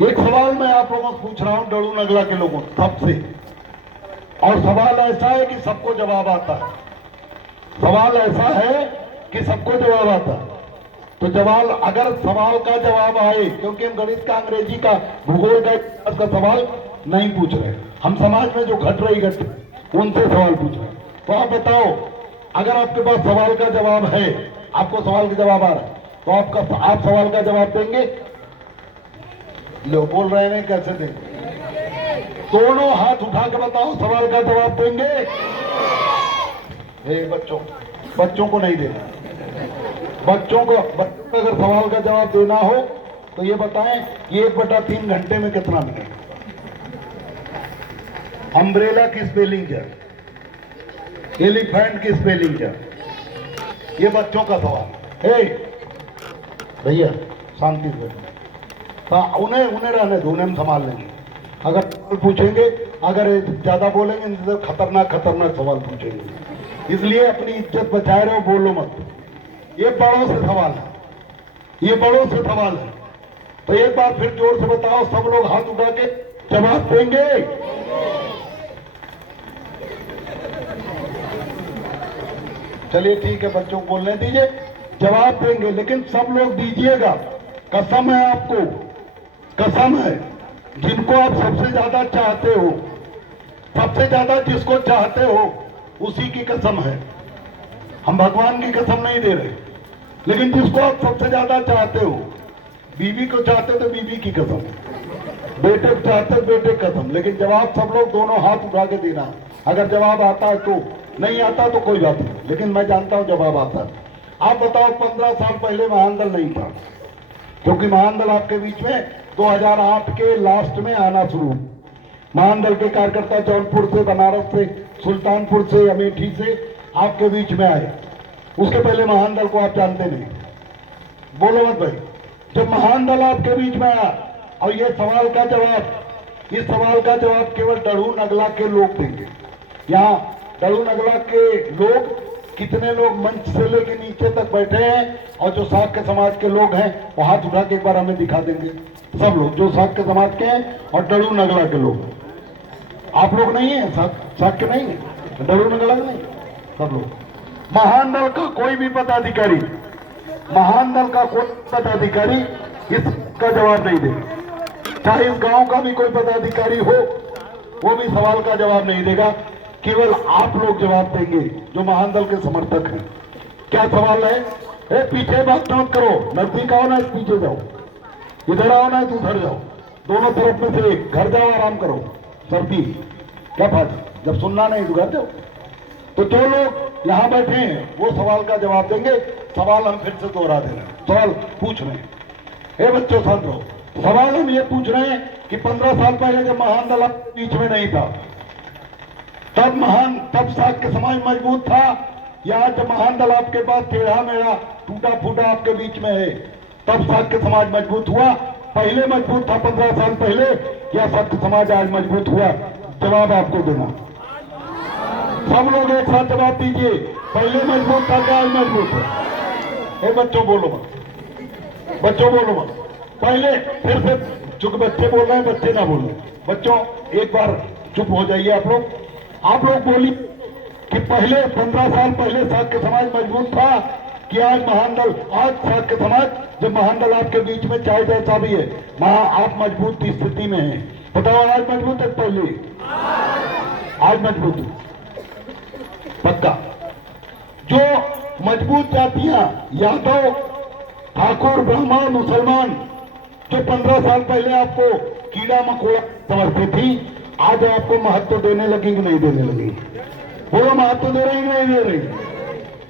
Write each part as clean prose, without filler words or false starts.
एक सवाल मैं आप लोगों से पूछ रहा हूं डड़ू नगला के लोगों सबसे, और सवाल ऐसा है कि सबको जवाब आता है। सवाल ऐसा है कि सबको जवाब आता है। तो अगर सवाल का जवाब आए, क्योंकि हम गणित का, अंग्रेजी का, भूगोल का, इतिहास का सवाल नहीं पूछ रहे, हम समाज में जो घट रही घटना उनसे सवाल पूछ रहे हैं। तो आप बताओ, अगर आपके पास सवाल का जवाब है, आपको सवाल का जवाब आ रहा है, तो आप सवाल का जवाब देंगे? लो, बोल रहे हैं कैसे देंगे? दोनों हाथ उठा के बताओ, सवाल का जवाब देंगे? बच्चों को नहीं देना। बच्चों को अगर सवाल का जवाब देना हो तो ये बताएं कि 1/3 घंटे में कितना मिलेगा? अम्ब्रेला की स्पेलिंग क्या? एलिफेंट की स्पेलिंग क्या? ये बच्चों का सवाल है। भैया शांति से, उन्हें रहने दो, उन्हें हम संभाल लेंगे। अगर सवाल पूछेंगे, अगर ज्यादा बोलेंगे तो खतरनाक सवाल पूछेंगे, इसलिए अपनी इज्जत बचाए रहो, बोलो मत। ये बड़ों से सवाल है, ये बड़ों से सवाल है। तो एक बार फिर जोर से बताओ, सब लोग हाथ उठा के जवाब देंगे? चलिए ठीक है, बच्चों को बोलने दीजिए, जवाब देंगे, लेकिन सब लोग दीजिएगा। कसम है आपको, कसम है। जिनको आप सबसे ज्यादा चाहते हो, सबसे ज्यादा जिसको चाहते हो, उसी की कसम है। हम भगवान की कसम नहीं दे रहे, लेकिन जिसको आप सबसे ज्यादा चाहते हो, बीवी को चाहते हो तो बीवी की कसम, बेटे को चाहते हो बेटे की कसम। लेकिन जवाब सब लोग दोनों हाथ उठा के देना। अगर जवाब आता है तो, नहीं आता तो कोई बात नहीं, लेकिन मैं जानता हूं जवाब आता है। आप बताओ, 15 साल पहले महानदल नहीं था, क्योंकि महानदल आपके बीच में 2008 के लास्ट में आना शुरू। महानदल के कार्यकर्ता जौनपुर से, बनारस से, सुल्तानपुर से, अमेठी से आपके बीच में आए। उसके पहले महानदल को आप जानते नहीं। बोलो मत भाई। जब महानदल आपके बीच में आया, और ये सवाल का जवाब, इस सवाल का जवाब केवल डड़ू नगला के लोग देंगे। यहाँ डड़ू नगला के लोग, कितने लोग मंच से लेके नीचे तक बैठे हैं, और जो शाक्य समाज के लोग हैं वो हाथ उठा के एक बार हमें दिखा देंगे। सब लोग जो शाक्य समाज के हैं और डड़ू नगला के लोग। आप लोग नहीं है, शाक्य नहीं है, डड़ू नगला नहीं, सब लोग। महानदल का कोई भी पदाधिकारी, महानदल का कोई पदाधिकारी इसका जवाब नहीं देगा। चाहे इस गांव का भी कोई पदाधिकारी हो, वो भी सवाल का जवाब नहीं देगा। केवल आप लोग जवाब देंगे जो महानदल के समर्थक हैं। क्या सवाल है? पीछे बात मत करो, नजदीक आओ ना, पीछे जाओ, इधर आओ ना, उधर जाओ, दोनों तरफ में से एक। घर जाओ, आराम करो, सर्दी क्या बात, जब सुनना नहीं तो घर जाओ। तो जो लोग यहाँ बैठे हैं वो सवाल का जवाब देंगे। सवाल हम फिर से दोहरा दे रहे हैं, सवाल पूछ रहे हैं। बच्चों शांत रहो। सवाल हम ये पूछ रहे हैं कि 15 साल पहले जब महानदल बीच में नहीं था, तब शाक्य समाज मजबूत था, या जब महानदल आपके पास टेढ़ा मेढ़ा टूटा फूटा आपके बीच में है, तब शाक्य समाज मजबूत हुआ? पहले मजबूत था 15 साल पहले, या शाक्य समाज आज मजबूत हुआ? जवाब आपको देना। सब लोग एक साथ जवाब दीजिए, पहले मजबूत था क्या आज मजबूत है? बच्चों बोलो मत, बच्चों बोलो मत। पहले फिर से, चूंकि बच्चे बोल रहे हैं, बच्चे ना बोलो। बच्चों एक बार चुप हो जाइए। आप लोग बोलिए कि पहले 15 साल पहले शाक्य समाज मजबूत था कि आज महानदल? आज शाक्य समाज, जब महानदल आपके बीच में चाहे जैसा भी है, आप मजबूत स्थिति में हैं। बताओ, आज मजबूत है पहले? आज मजबूत है पक्का। जो मजबूत जातियां, यादव, ठाकुर, ब्राह्मण, मुसलमान, जो 15 साल पहले आपको कीड़ा मकोड़ा समझती थी, आज आपको महत्व देने लगी कि नहीं देने लगी? बोलो, महत्व दे रही नहीं दे रही?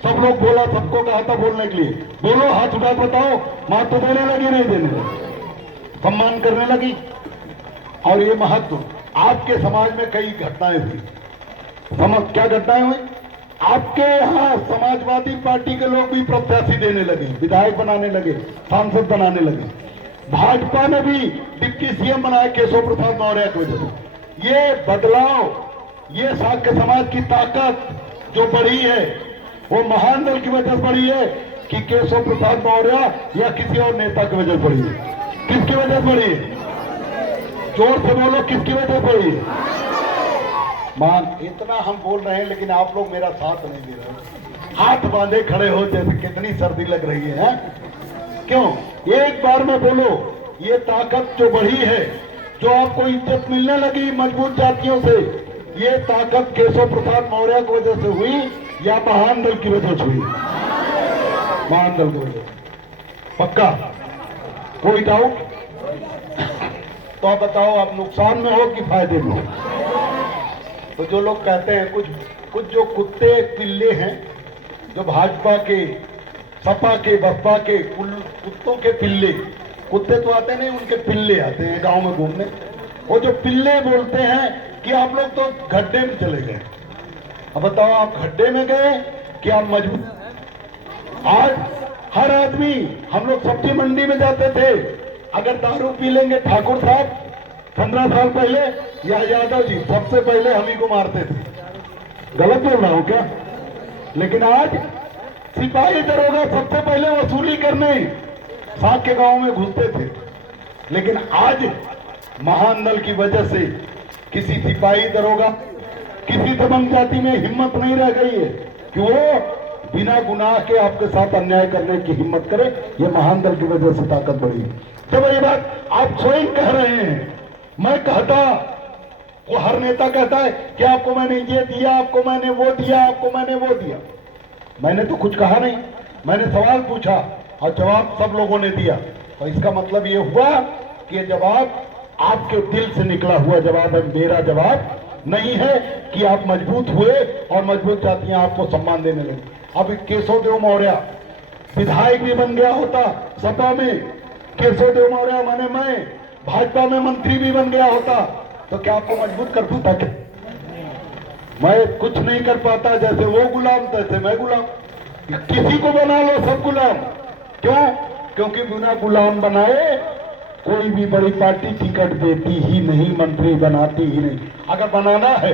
सब लोग बोला, सबको कहा था बोलने के लिए। बोलो, हाथ उठा बताओ, महत्व देने लगी नहीं देने लगी? सम्मान करने लगी। और ये महत्व, आपके समाज में कई घटनाएं हुई। क्या घटनाएं हुई? आपके यहाँ समाजवादी पार्टी के लोग भी प्रत्याशी देने लगे, विधायक बनाने लगे, सांसद बनाने लगे। भाजपा ने भी डिप्टी सीएम बनाया केशव प्रसाद मौर्य की वजह से। ये बदलाव, ये शाक्य समाज की ताकत जो बढ़ी है, वो महानदल की वजह से बढ़ी है कि केशव प्रसाद मौर्य या किसी और नेता की वजह से बढ़ी है? किसकी वजह से बढ़ी है? जोर से बोलो, किसकी वजह से हुई? मान इतना हम बोल रहे हैं लेकिन आप लोग मेरा साथ नहीं दे रहे, हाथ बांधे खड़े हो जैसे कितनी सर्दी लग रही है? क्यों? एक बार में बोलो, ये ताकत जो बढ़ी है, जो आपको इज्जत मिलने लगी मजबूत जातियों से, ये ताकत केशव प्रसाद मौर्य की वजह से हुई या महान दल की वजह से हुई? महान दल की वजह से, पक्का? कोई डाउट? तो आप बताओ, आप नुकसान में हो कि फायदे में हो? तो जो लोग कहते हैं, कुछ जो कुत्ते पिल्ले हैं, जो भाजपा के, सपा के, बसपा के कुत्तों के पिल्ले, कुत्ते तो आते नहीं, उनके पिल्ले आते हैं गांव में घूमने, वो जो पिल्ले बोलते हैं कि आप लोग तो गड्ढे में चले गए। अब बताओ, आप गड्ढे में गए कि आप मजबूत? आज हर आदमी, हम लोग सब्जी मंडी में जाते थे, अगर दारू पी लेंगे ठाकुर साहब 15 साल पहले या यादव जी, सबसे पहले हम ही को मारते थे। गलत बोल रहा हूं क्या? लेकिन आज सिपाही दरोगा सबसे पहले वसूली करने साथ के गांव में घुसते थे। लेकिन आज महान दल की वजह से किसी सिपाही दरोगा, किसी दबंग जाति में हिम्मत नहीं रह गई है कि वो बिना गुनाह के आपके साथ अन्याय करने की हिम्मत करे। ये महान दल की वजह से ताकत बढ़ी। तो ये बात आप स्वयं कह रहे हैं, मैं कहता, वो हर नेता कहता है कि आपको मैंने ये दिया, आपको मैंने वो दिया, आपको मैंने वो दिया। मैंने तो कुछ कहा नहीं, मैंने सवाल पूछा और जवाब सब लोगों ने दिया। तो इसका मतलब ये हुआ कि ये जवाब आपके दिल से निकला हुआ जवाब है, मेरा जवाब नहीं है कि आप मजबूत हुए और मजबूत जातियां आपको सम्मान देने लगी। अब केशव देव मौर्य विधायक भी बन गया होता सपा में, केशव देव मौर्य माने मैं भाजपा में मंत्री भी बन गया होता, तो क्या आपको मजबूत कर पाता? क्या मैं कुछ नहीं कर पाता? जैसे वो गुलाम तैसे मैं गुलाम, किसी को बना लो सब गुलाम। क्यों? क्योंकि बिना गुलाम बनाए कोई भी बड़ी पार्टी टिकट देती ही नहीं, मंत्री बनाती ही नहीं। अगर बनाना है